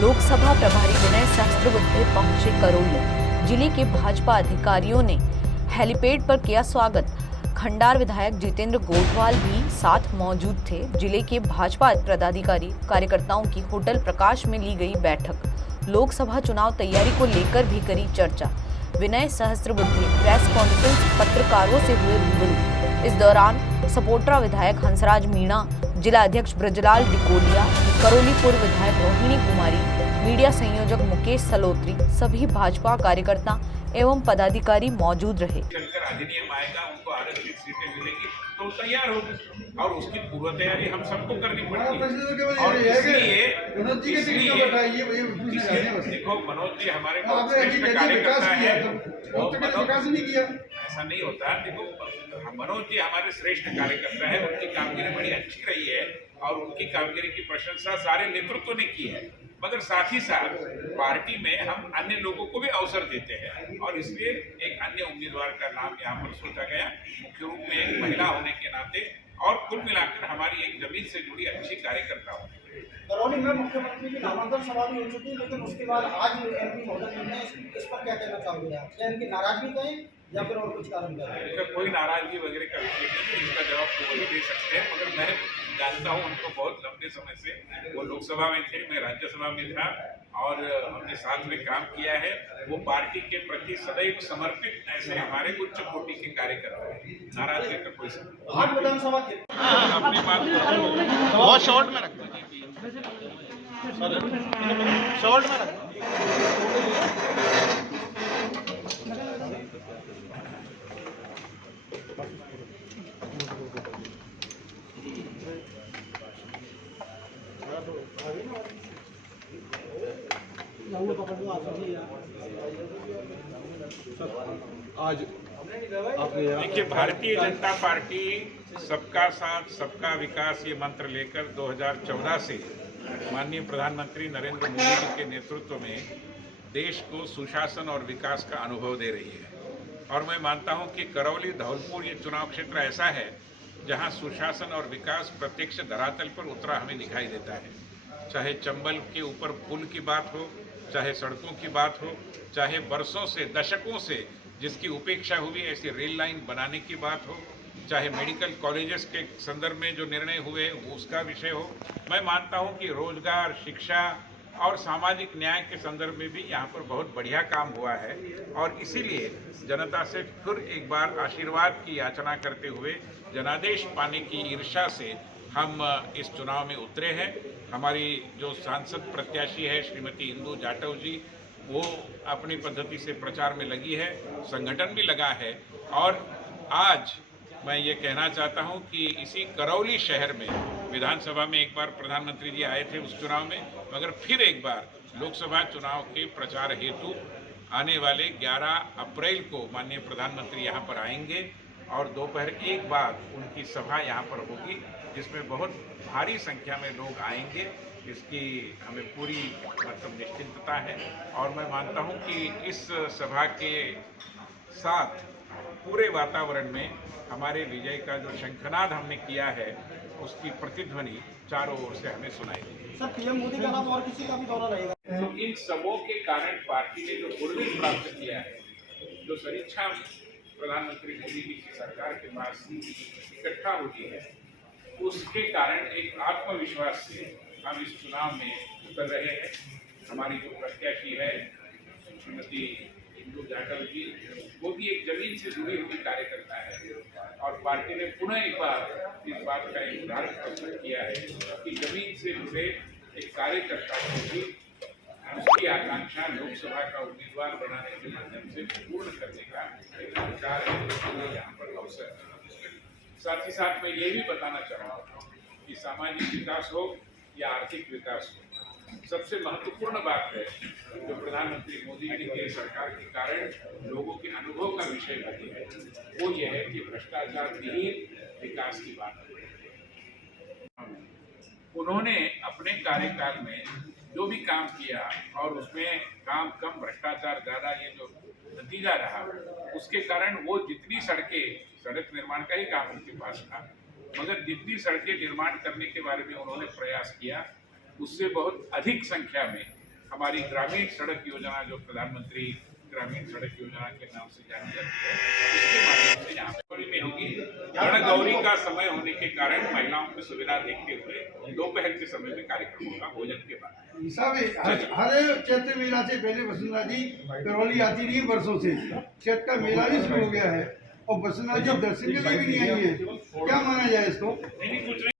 लोकसभा प्रभारी विनय सहस्त्रबुद्धे पहुंचे करौली। जिले के भाजपा अधिकारियों ने हेलीपैड पर किया स्वागत। खंडार विधायक जितेंद्र गोठवाल भी साथ मौजूद थे। जिले के भाजपा पदाधिकारी कार्यकर्ताओं की होटल प्रकाश में ली गई बैठक। लोकसभा चुनाव तैयारी को लेकर भी करी चर्चा। विनय सहस्त्रबुद्धे प्रेस कॉन्फ्रेंस पत्रकारों से हुए रूबरू। इस दौरान सपोट्रा विधायक हंसराज मीणा, जिला अध्यक्ष ब्रजलाल डिकोलिया, करौली पूर्व विधायक रोहिणी कुमारी, मीडिया संयोजक मुकेश सलोत्री, सभी भाजपा कार्यकर्ता एवं पदाधिकारी मौजूद रहे। अधिनियम आएगा, उनको आरक्षित सीटें मिलेगी तो तैयार होगी और उसकी पूर्व तैयारी हम सबको करनी पड़ेगी। और इसलिए देखो, मनोज जी हमारे श्रेष्ठ कार्यकर्ता है। ऐसा नहीं होता। देखो, मनोज जी हमारे श्रेष्ठ कार्यकर्ता है, उनकी कामगिरी बड़ी अच्छी रही है और उनकी कामगिरी की प्रशंसा सारे नेतृत्व ने की है। मगर साथ ही साथ पार्टी में हम अन्य लोगों को भी अवसर देते हैं और इसलिए एक अन्य उम्मीदवार का नाम यहाँ पर सोचा गया, मुख्य रूप में एक महिला होने के नाते और कुल मिलाकर हमारी एक जमीन से जुड़ी अच्छी कार्यकर्ता हो। करौली में मुख्यमंत्री की नामांकन सभा भी हो चुकी, लेकिन उसके बाद आज एमपी महोदय ने इस पर क्या कहना चाहोगे आप? क्या इनकी नाराजगी कहें या फिर और कुछ कारण कहें? कोई नाराजगी वगैरह का विषय नहीं है, इसका जवाब तो वही दे सकते हैं। मगर मैं जानता हूँ उनको बहुत लंबे समय से, वो लोकसभा में थे, मैं राज्यसभा में था और हमने साथ में काम किया है। वो पार्टी के प्रति सदैव समर्पित ऐसे हमारे उच्च कोटि के कार्यकर्ता है। नाराजगी का कोई समय। 8 विधानसभा के अपनी बात बहुत शॉर्ट में रखो, शॉर्ट में रखो। आज देखिए, भारतीय जनता पार्टी सबका साथ सबका विकास ये मंत्र लेकर 2014 से माननीय प्रधानमंत्री नरेंद्र मोदी जी के नेतृत्व में देश को सुशासन और विकास का अनुभव दे रही है। और मैं मानता हूं कि करौली धौलपुर ये चुनाव क्षेत्र ऐसा है जहां सुशासन और विकास प्रत्यक्ष धरातल पर उतरा हमें दिखाई देता है। चाहे चंबल के ऊपर पुल की बात हो, चाहे सड़कों की बात हो, चाहे बरसों से दशकों से जिसकी उपेक्षा हुई ऐसी रेल लाइन बनाने की बात हो, चाहे मेडिकल कॉलेजेस के संदर्भ में जो निर्णय हुए उसका विषय हो। मैं मानता हूं कि रोजगार, शिक्षा और सामाजिक न्याय के संदर्भ में भी यहाँ पर बहुत बढ़िया काम हुआ है और इसीलिए जनता से फिर एक बार आशीर्वाद की याचना करते हुए जनादेश पाने की ईर्ष्या से हम इस चुनाव में उतरे हैं। हमारी जो सांसद प्रत्याशी है श्रीमती इंदु जाटव जी, वो अपनी पद्धति से प्रचार में लगी है, संगठन भी लगा है। और आज मैं ये कहना चाहता हूँ कि इसी करौली शहर में विधानसभा में एक बार प्रधानमंत्री जी आए थे उस चुनाव में, मगर फिर एक बार लोकसभा चुनाव के प्रचार हेतु आने वाले 11 अप्रैल को माननीय प्रधानमंत्री यहाँ पर आएंगे और दोपहर 1 बाद उनकी सभा यहाँ पर होगी, जिसमें बहुत भारी संख्या में लोग आएंगे। इसकी हमें पूरी निश्चिंतता है और मैं मानता हूँ कि इस सभा के साथ पूरे वातावरण में हमारे विजय का जो शंखनाद हमने किया है उसकी प्रतिध्वनि चारों ओर से हमें सुनाई देगी। सर, पीएम मोदी का नाम और किसी का भी दौरा रहेगा? तो इन सबों के कारण पार्टी ने जो गुडविल प्राप्त किया है, जो सदिच्छा प्रधानमंत्री मोदी जी की सरकार के पास इकट्ठा होती है, उसके कारण एक आत्मविश्वास से हम इस चुनाव में उतर रहे हैं। हमारी जो प्रत्याशी है श्रीमती इंदु जाटव जी, वो भी एक जमीन से जुड़ी हुई कार्यकर्ता है और पार्टी ने पुनः एक बार इस बात का एक उदाहरण प्रस्तुत किया है कि जमीन से जुड़े एक कार्यकर्ता को भी उसकी आकांक्षा लोकसभा का उम्मीदवार बनाने के माध्यम से पूर्ण करने का एक अधिकार है, यहाँ पर अवसर है। साथ ही साथ मैं ये भी बताना चाहूँगा कि सामाजिक विकास हो या आर्थिक विकास हो, सबसे महत्वपूर्ण बात है जो प्रधानमंत्री मोदी जी के सरकार के कारण लोगों के अनुभव का विषय बनी है, वो ये है कि भ्रष्टाचार विहीन विकास की बात है। उन्होंने अपने कार्यकाल में जो भी काम किया और उसमें काम कम भ्रष्टाचार ज़्यादा, ये जो नतीजा रहा, उसके कारण वो जितनी सड़क निर्माण का ही काम उनके पास था, मगर जितनी सड़कें निर्माण करने के बारे में उन्होंने प्रयास किया उससे बहुत अधिक संख्या में हमारी ग्रामीण सड़क योजना जो प्रधानमंत्री ग्रामीण सड़क योजना के नाम से जानी जाती है, उसके माध्यम से यहाँ पे में होगी। गणगौरी का समय होने के कारण महिलाओं की सुविधा देखते हुए दोपहर के समय में कार्यक्रम होगा, भोजन के बाद। साहब हर चैत्र मेला से पहले वसुंधरा जी करौली आती रही वर्षों से, चैत्र का मेला भी शुरू हो गया है और वसुंधरा जी दर्शन के लिए भी नहीं आई है, क्या माना जाए इसको? नहीं कुछ नहीं।